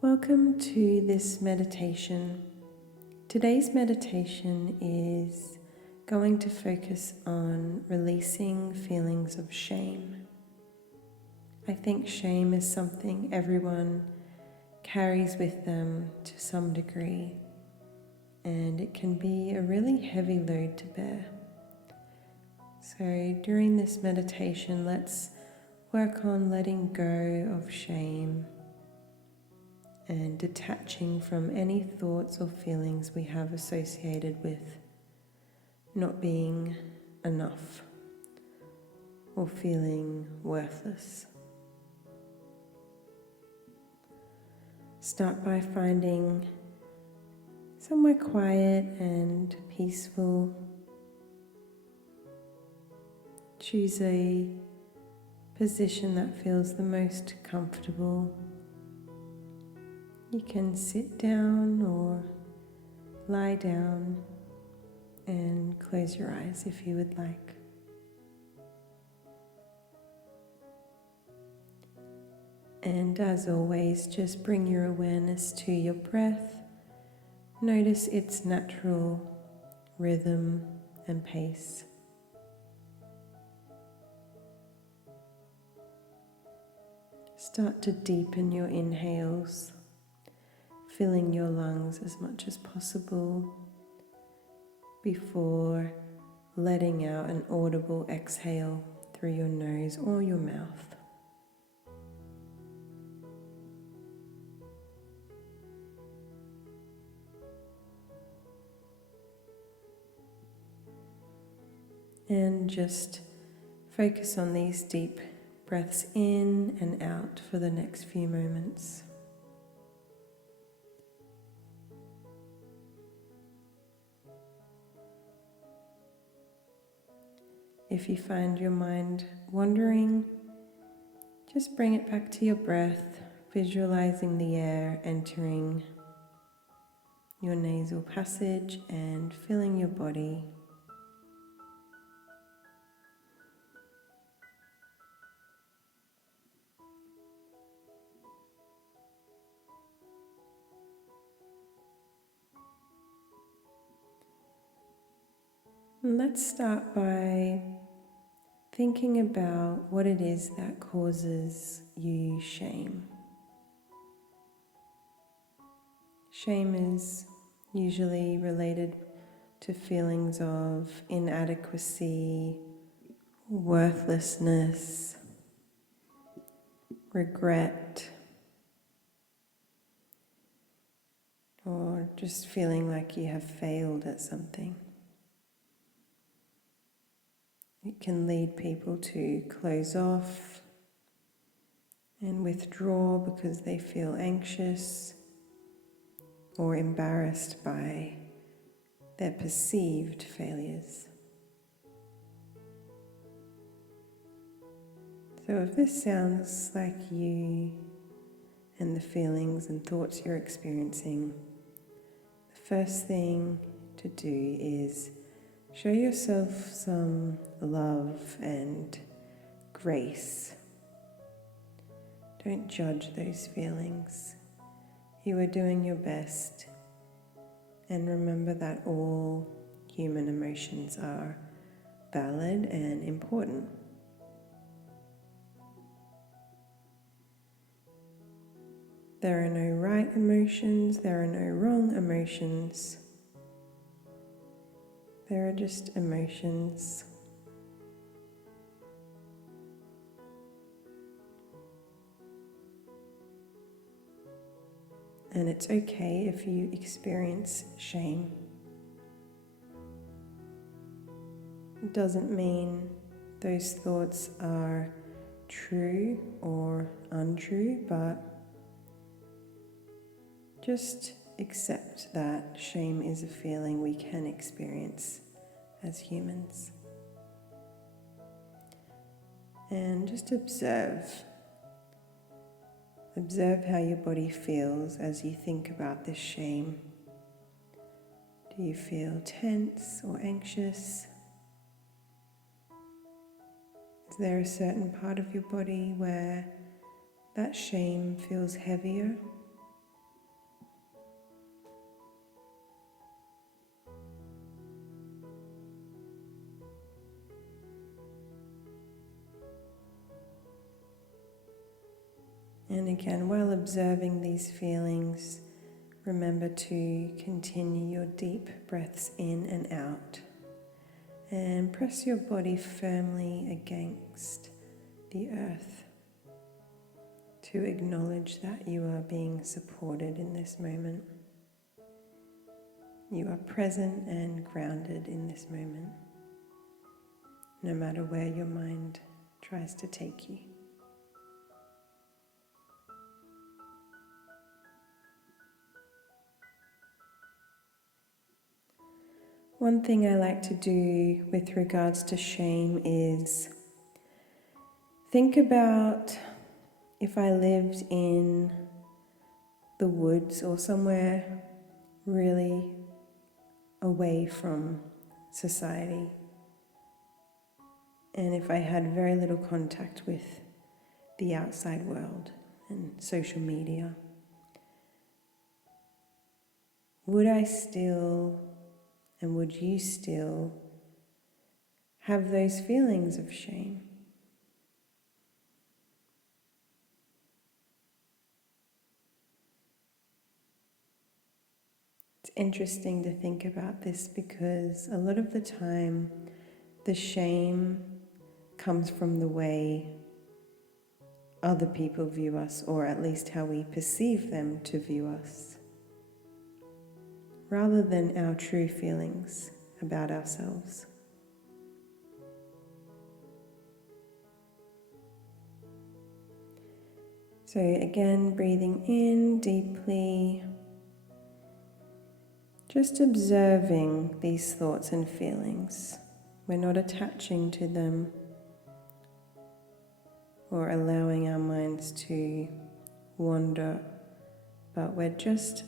Welcome to this meditation. Today's meditation is going to focus on releasing feelings of shame. I think shame is something everyone carries with them to some degree, and it can be a really heavy load to bear. So during this meditation, let's work on letting go of shame and detaching from any thoughts or feelings we have associated with not being enough or feeling worthless. Start by finding somewhere quiet and peaceful. Choose a position that feels the most comfortable. You can sit down or lie down and close your eyes if you would like. And as always, just bring your awareness to your breath. Notice its natural rhythm and pace. Start to deepen your inhales, filling your lungs as much as possible before letting out an audible exhale through your nose or your mouth. And just focus on these deep breaths in and out for the next few moments. If you find your mind wandering, just bring it back to your breath, visualizing the air entering your nasal passage and filling your body. Let's start by thinking about what it is that causes you shame. Shame is usually related to feelings of inadequacy, worthlessness, regret, or just feeling like you have failed at something. It can lead people to close off and withdraw because they feel anxious or embarrassed by their perceived failures. So if this sounds like you and the feelings and thoughts you're experiencing, the first thing to do is show yourself some love and grace. Don't judge those feelings. You are doing your best. And remember that all human emotions are valid and important. There are no right emotions, there are no wrong emotions. There are just emotions. And it's okay if you experience shame. It doesn't mean those thoughts are true or untrue, but just accept that shame is a feeling we can experience as humans. And just observe how your body feels as you think about this shame. Do you feel tense or anxious? Is there a certain part of your body where that shame feels heavier? And again, while observing these feelings, remember to continue your deep breaths in and out. And press your body firmly against the earth to acknowledge that you are being supported in this moment. You are present and grounded in this moment, no matter where your mind tries to take you. One thing I like to do with regards to shame is think about if I lived in the woods or somewhere really away from society, and if I had very little contact with the outside world and social media, would I still, and would you still, have those feelings of shame? It's interesting to think about this because a lot of the time the shame comes from the way other people view us, or at least how we perceive them to view us, rather than our true feelings about ourselves. So again, breathing in deeply, just observing these thoughts and feelings. We're not attaching to them or allowing our minds to wander, but we're just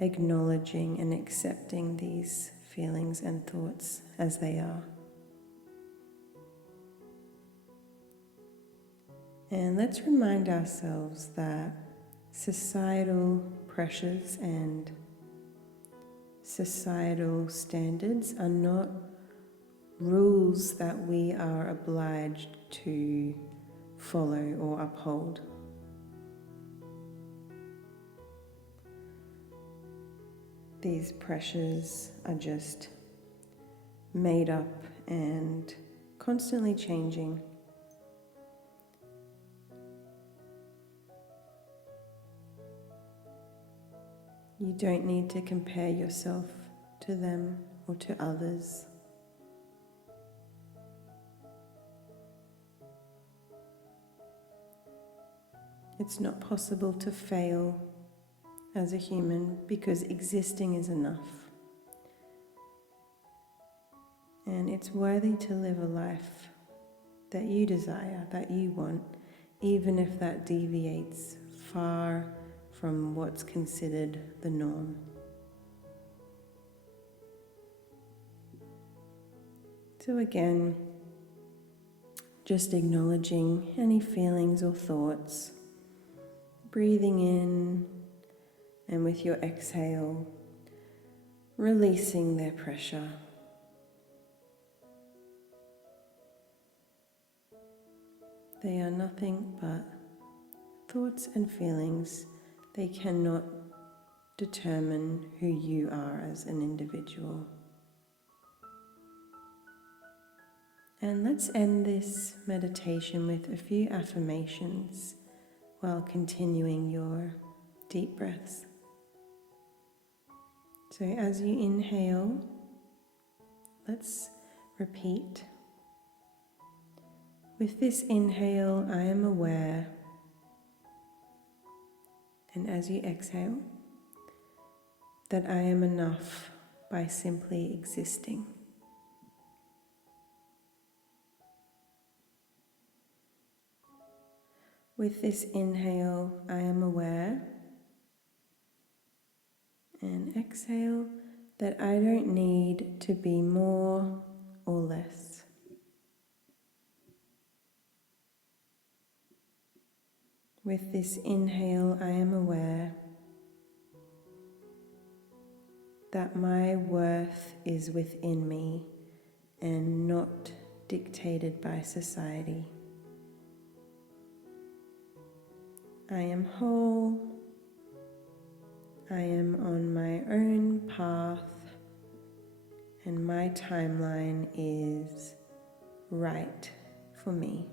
acknowledging and accepting these feelings and thoughts as they are. And let's remind ourselves that societal pressures and societal standards are not rules that we are obliged to follow or uphold. These pressures are just made up and constantly changing. You don't need to compare yourself to them or to others. It's not possible to fail as a human because existing is enough. And it's worthy to live a life that you desire, that you want, even if that deviates far from what's considered the norm. So again, just acknowledging any feelings or thoughts, breathing in, and with your exhale, releasing their pressure. They are nothing but thoughts and feelings. They cannot determine who you are as an individual. And let's end this meditation with a few affirmations while continuing your deep breaths. So as you inhale, let's repeat. With this inhale, I am aware. And as you exhale, that I am enough by simply existing. With this inhale, I am aware. And exhale, that I don't need to be more or less. With this inhale, I am aware that my worth is within me and not dictated by society. I am whole. I am on my own path, and my timeline is right for me.